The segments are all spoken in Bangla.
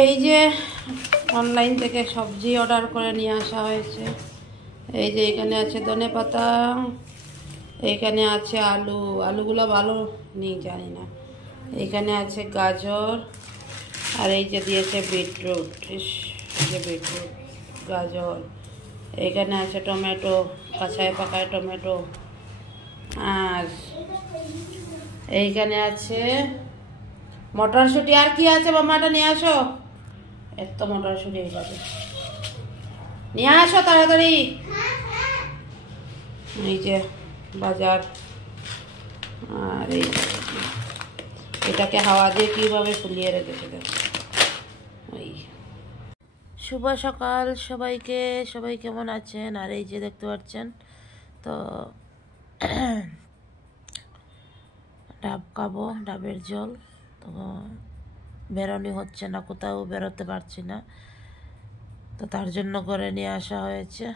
এই যে অনলাইন থেকে সবজি অর্ডার করে নিয়ে আসা হয়েছে। এই যে এখানে আছে ধনেপাতা, এইখানে আছে আলু, আলুগুলো ভালো নেই জানি না। এখানে আছে গাজর, আর এই যে দিয়েছে বিটরুট, এই যে বিটরুট, গাজর। এখানে আছে টমেটো, কাঁচায় পাকায় টমেটো, আর এইখানে আছে মটরশুঁটি। আর কি আছে মামাটা নিয়ে আসো, এত মটরশুঁটি এইটাতে নিয়ে আসো তাড়াতাড়ি। এই যে বাজার, আর এই এটাকে হাওয়া দিয়ে কিভাবে ফুলিয়ে রেখেছে দেখো। ওই শুভ সকাল সবাইকে, সবাই কেমন আছেন? আর এই যে দেখতে পাচ্ছেন তো ডাব খাবো, ডাবের জল। তো বেরোনি হচ্ছে না, কোথাও বেরোতে পারছি না, তো তার জন্য করে নিয়ে আসা হয়েছে।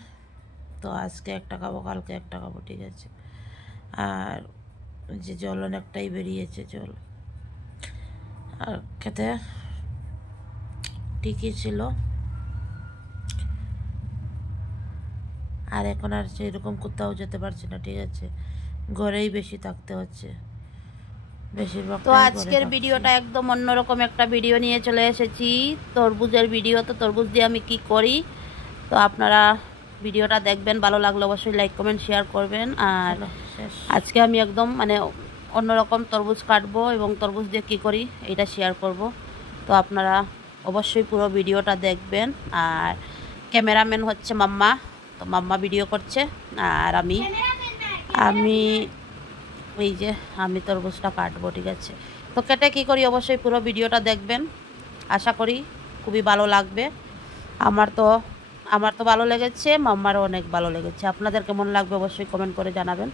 তো আজকে একটা খাবো, কালকে একটা খাবো, ঠিক আছে। আর যে জল অনেকটাই বেরিয়েছে জল, আর খেতে ঠিকই ছিল। আর এখন আর সেরকম কোথাও যেতে পারছি না, ঠিক আছে, ঘরেই বেশি থাকতে হচ্ছে বেশিরভাগ। তো আজকের ভিডিওটা একদম অন্যরকম একটা ভিডিও নিয়ে চলে এসেছি, তরমুজের ভিডিও। তো তরমুজ দিয়ে আমি কি করি, তো আপনারা ভিডিওটা দেখবেন, ভালো লাগলে অবশ্যই লাইক কমেন্ট শেয়ার করবেন। আর আজকে আমি একদম মানে অন্যরকম তরমুজ কাটবো এবং তরমুজ দিয়ে কী করি এটা শেয়ার করব। তো আপনারা অবশ্যই পুরো ভিডিওটা দেখবেন। আর ক্যামেরাম্যান হচ্ছে মাম্মা, তো মাম্মা ভিডিও করছে, আর আমি এই যে আমি তরমুজটা কাটবো, ঠিক আছে। তো কেটে কী করি অবশ্যই পুরো ভিডিওটা দেখবেন, আশা করি খুবই ভালো লাগবে। আমার তো ভালো লেগেছে, মাম্মারও অনেক ভালো লেগেছে। আপনাদের কেমন লাগবে অবশ্যই কমেন্ট করে জানাবেন।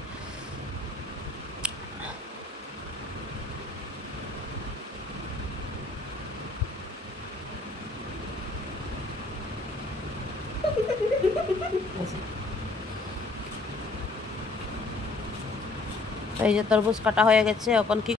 এই যে তরমুজ কাটা হয়ে গেছে, এখন কি